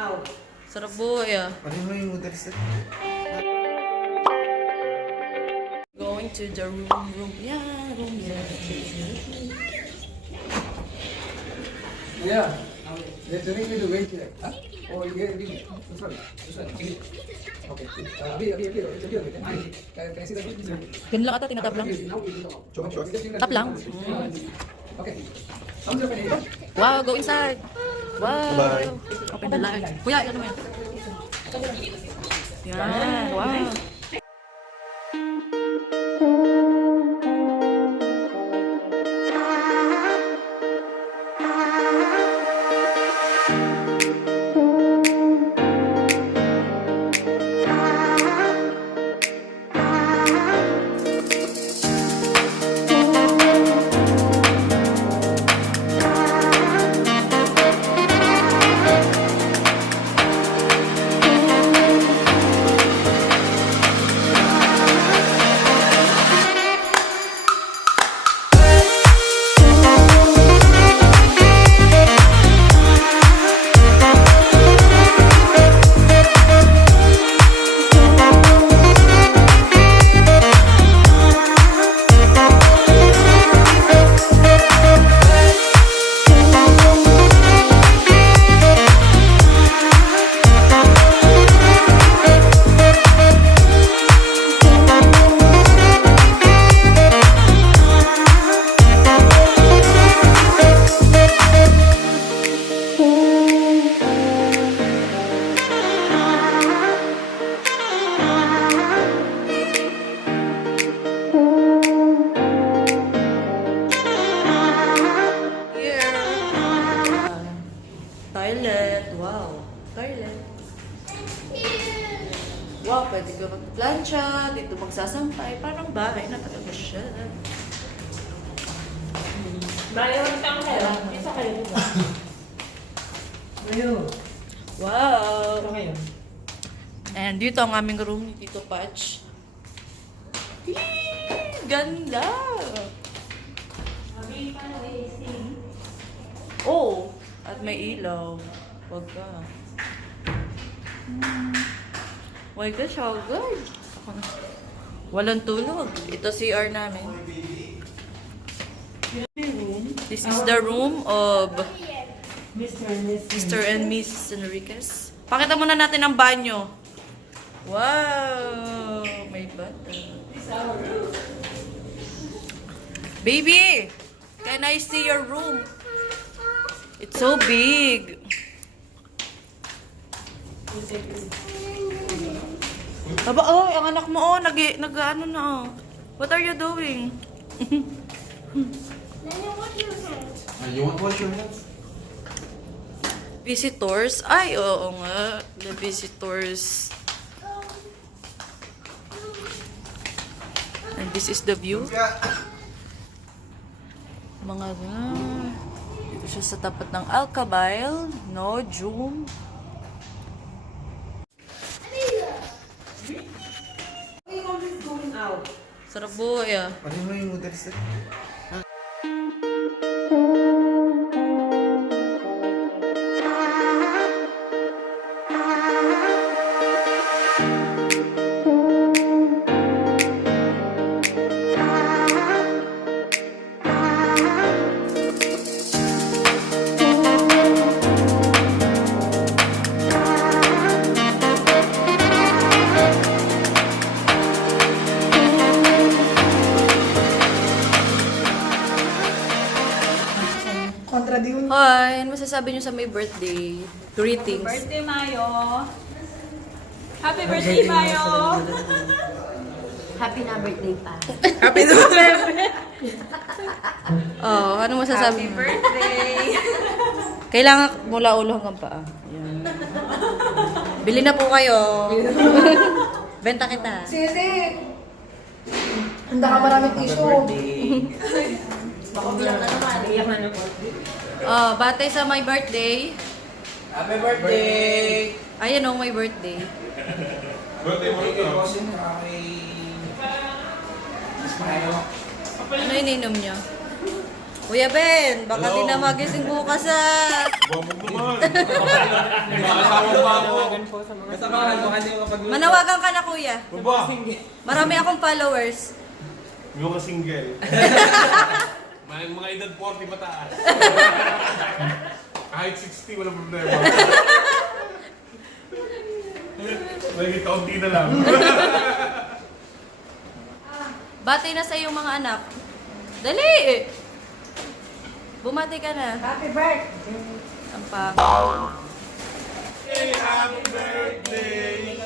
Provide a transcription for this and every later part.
out. Sarap buhay ah. Ano mo yung noodles na? Going to the room. Yeah. They're telling me to wait here. Huh? Oh, here, this one. Okay. It's okay. Can I see the video? Ganun lang ata, tinatap lang. Tap lang. Okay. Thumbs up and hit. Wow, go inside. Wow. Bye. Open the light. Kuya, ano mo yan? Yan, wow. Toilet. Wow. Toilet. Wow, pwede ka magplansya, dito magsasampay. Parang bahay na talaga siya. Bayaw ang tangkay. Isa kayo dito. Ayun. Wow. Ito ngayon. And dito ang aming room ni Tito Patch. Ganda! Oh! At may ilaw. Wag ka. My gosh, how good! Walang tulog. Ito CR namin. This is the room of Mr. and Miss Enriquez. Pakita muna natin ang banyo. Wow! May bata. Baby! Can I see your room? It's so big. Aba, oh, ang anak mo, oh, nag-ano na, oh. What are you doing? You want to wash your hands? Visitors? Ay, oo nga. The visitors. And this is the view. Mga dito siya sa tapat ng Alcabail. No, June. Why you always going out? Sarap buhay ah. Ano mo yung noodles na? Kontra di yung Hi, ano masasabi niyo sa may birthday? Greetings. birthday, Mayo. Happy birthday, Mayo. Happy na birthday pa. Happy birthday. Oh, ano masasabi Happy mo? birthday. Kailangan mula ulo hanggang paa. Yan. Bili na po kayo. Benta kita. Sisi. Handa ka maraming tissue. Baka bilang na naman. Iyak na po. Oh, batay sa my birthday. Happy birthday! Ayan oh, my birthday. Birthday mo rin ako. Miss Mayo. Ano ininom niyo? Kuya Ben, baka di na magising bukas ah. Bumog naman. Nakasama ba ako? Manawagan ka na kuya. Baba. Marami akong followers. Yung ka single. May mga edad 40 pataas. Kahit 60, walang problema. Naging kaunti na lang. Bati na sa iyong mga anak. Dali! Bumati ka na. Happy birthday. Ang pa. Hey, happy birthday!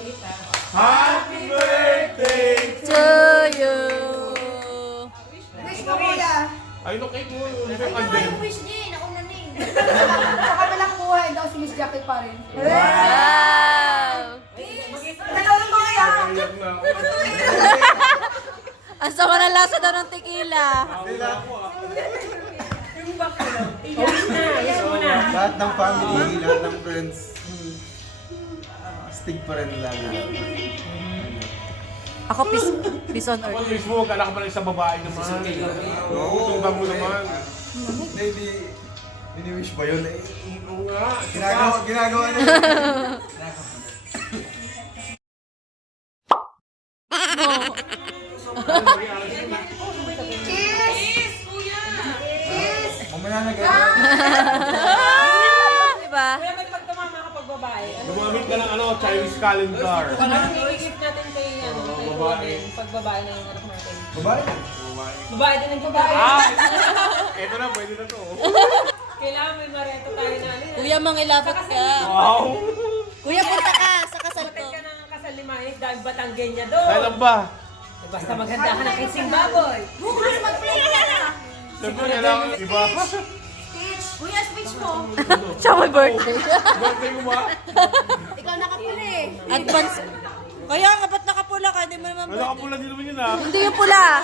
Happy birthday! To you. Wish mo kuya. Ay, no, cake mo. Yung Ay, kandel. naman yung wish niya eh. Nauna na eh. Sa kabilang buhay daw si Miss Jackie pa rin. Wow! Nalawin mo kaya. Iyak na ako. Ang sama ng lasa daw ng tequila. Lahat ng family, lahat ng friends. Stig pa rin lagi. Ako peace on Kapag earth. mismo, magkala ka pa rin sa babae naman. Tunggang mo naman. Hindi, bini-wish ba yun? Oo nga. Ginagawa na yun. Cheers! Cheers! Mamaya na Diba? Kaya may pagtamama kapag babae. Gumamit ka ng Chinese calendar. Parang i-gift natin kay babae. pag babae na yung anak natin. Babae. Babae din ang babae. Eto na, pwede na to. Kailangan may mareto tayo na alin. Kuya, mangilabot ka. Wow! Kuya, punta ka sa kasal ko. Patay ka ng kasal ni Mahis dahil Batanggen niya doon. Kailan ba? Basta maganda ka ng kissing baboy. Bukas mag-play ka na. Siyempre, kailangan, iba. Kuya, speech mo. Siya may birthday. Birthday mo ba? Ikaw nakapuli eh. Advance. Kaya nga, ba't nakapula ka? Hindi mo naman Wala ka pula din naman yun ah. Hindi yung pula.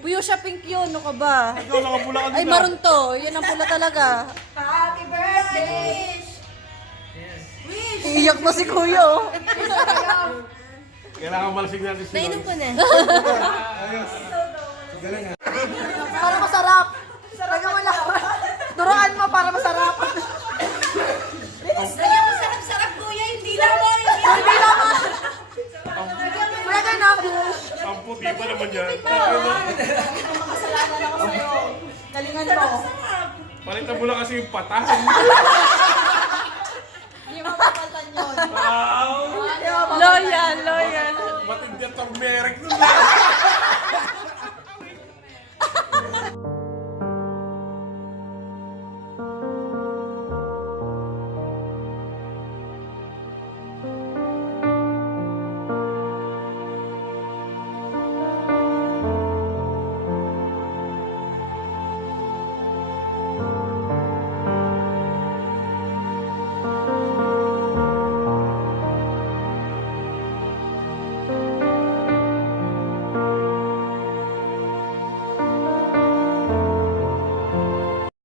Fuchsia pink yun, ano ka ba? Ikaw nakapula ka din Ay, maroon to. Yan ang pula talaga. Happy birthday! Iyak mo si kuya, oh. Kailangan malasig natin si Nainom ko na. Ayos. Galing ah. Para masarap. Talaga wala. Duraan mo para masarap. Lagyan mo sarap-sarap kuya. Hindi naman. Hindi naman. Kuya, gano'n. Ang puti pa naman yan. Makasalanan ako sa'yo. Galingan mo. Palitan mo lang kasi yung patan. Hindi mo mapapaltan yun. Wow! Loyal, loyal. Matindi ang turmeric nun.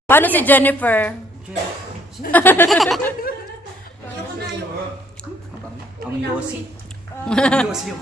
Paano si Jennifer? Ang Yossi. Ang Yossi yung...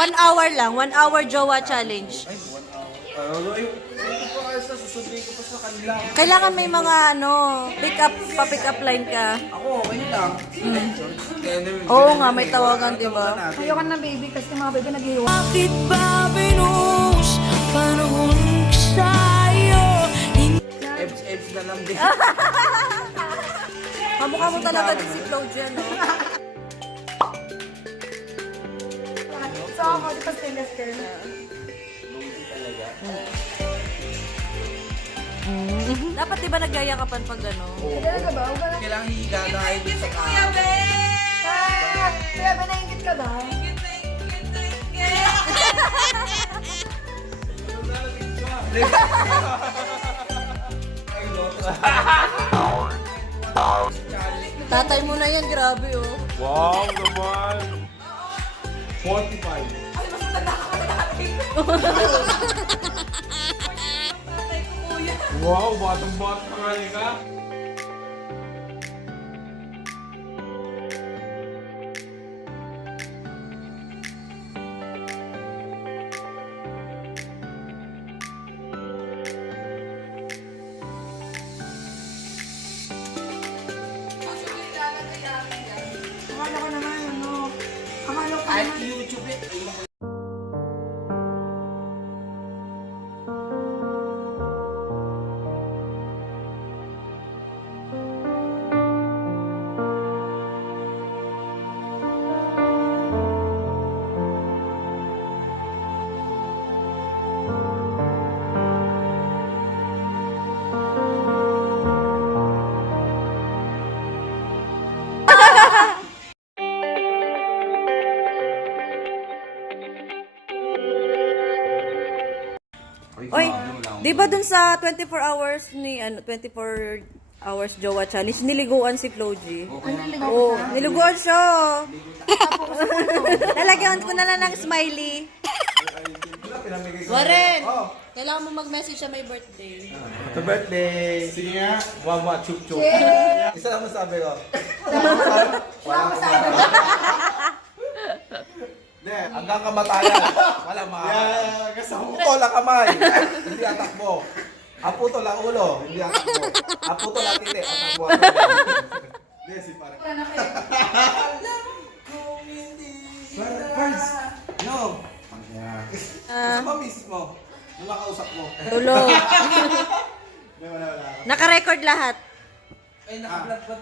One hour lang. 1 hour jowa challenge. Susundin ko pa sa kanila. Kailangan may mga pick up line ka. Ako, okay lang. Oo nga, may tawagan, di ba? Ayoko na baby kasi mga baby nag-iwan. Bakit ba binus panahon sa'yo? Ebs na lang din. Kamukha mo talaga din si Claudia, no? So ako, di pa stainless girl. Dapat di ba nagyayakapan pag ano? Talaga ba? Huwag ka na. Kailangan higagahay dun sa Kuya Ben! Kaya ba naingit ka ba? Tatay mo na yan, grabe oh. Wow naman! 45. Wow, batang-bata pa nga ka. Akala ko naman, ano? Akala ko Kahit naman. YouTube eh. Oy, di ba dun sa 24 hours ni, 24 hours Jowa Challenge, niliguan si Floji? Oo, niliguan siya. Lalagyan ko na lang ng smiley. Warren, kailangan mo mag-message siya may birthday. Happy birthday! Sige nga. Wawa, chup-chup. Isa lang masabi ko. Wala ko sabi. Hanggang kamatayan. Wala Aputo lang kamay. Hindi atakbo. Aputo lang ulo. Hindi atakbo. Aputo lang titi. Atakbo. Desi para. Friends. No. Sa ba misis mo? Nung nakausap mo? Tulog. Wala. Naka-record lahat. Ay, naka-vlog ba?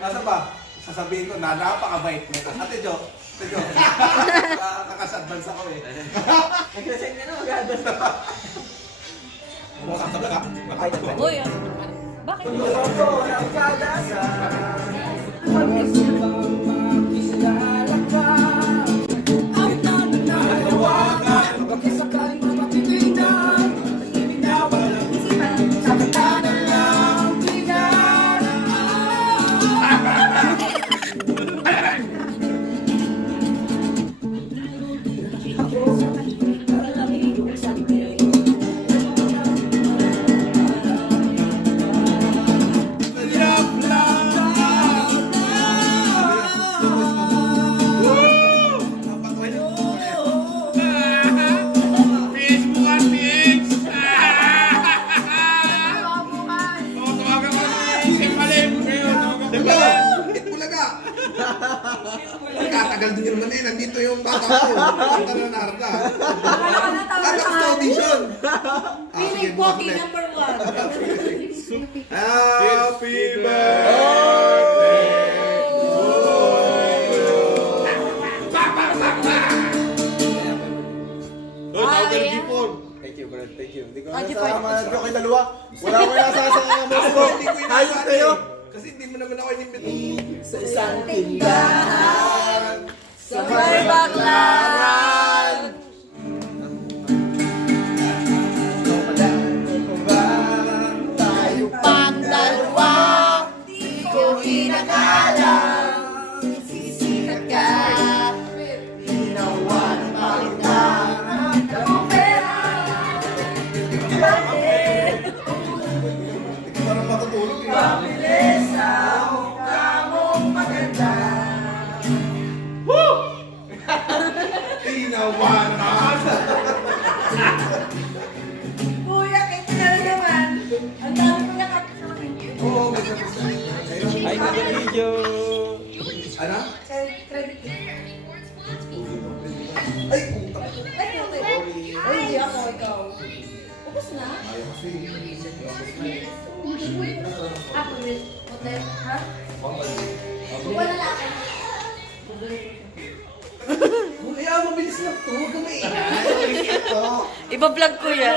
Nasa ba? Sasabihin ko na napakabait mo. Ate Jo. Kakas-advance ako eh. Nag-resign ka na, mag-advance na. Bumasang ka. Uy, bakit? Tagal din yung naman eh. Nandito yung bata ko. Punta na narda. Tapos sa audition. Feeling Pocky number 1. Happy birthday! Thank you, Brad. Thank you. Hindi ko nasama na kayo dalawa. Wala ko nasasama mo. Hindi ko inayos kayo. Kasi hindi mo naman ako inimbit. Sa isang tindahan. Sa may baklaran. Tayo Pang dalawa, di ko inakala. Sisikat ka. ginawa ng palitan. Ang pera. Hindi ko parang matutulog eh. Pabilis sa mukha mong maganda. Woo! Tinawanan. Kuya, kita na naman. Ang dami ko nakakasama. Oo, may kapit. Ay, video. Ano? Credit. Ay, puta. Ay, hindi ako, ikaw. Ubus na? Ayaw kasi. Ako, hotel. Ha? Kaya mabilis lang to. Huwag kang maingay. Ito. Iba-vlog kuya.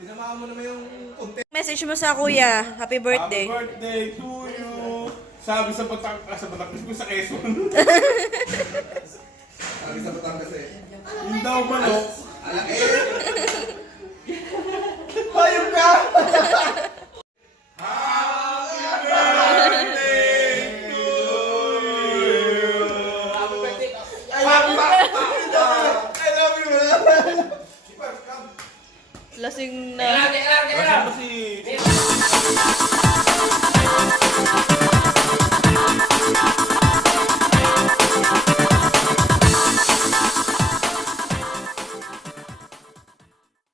Tinamaan mo naman yung konti. Message mo sa kuya. Happy birthday. Happy birthday to you! Sabi sa Batangas ko sa Quezon. Sabi sa Batangas eh. Yung daw manok. Hayop ka!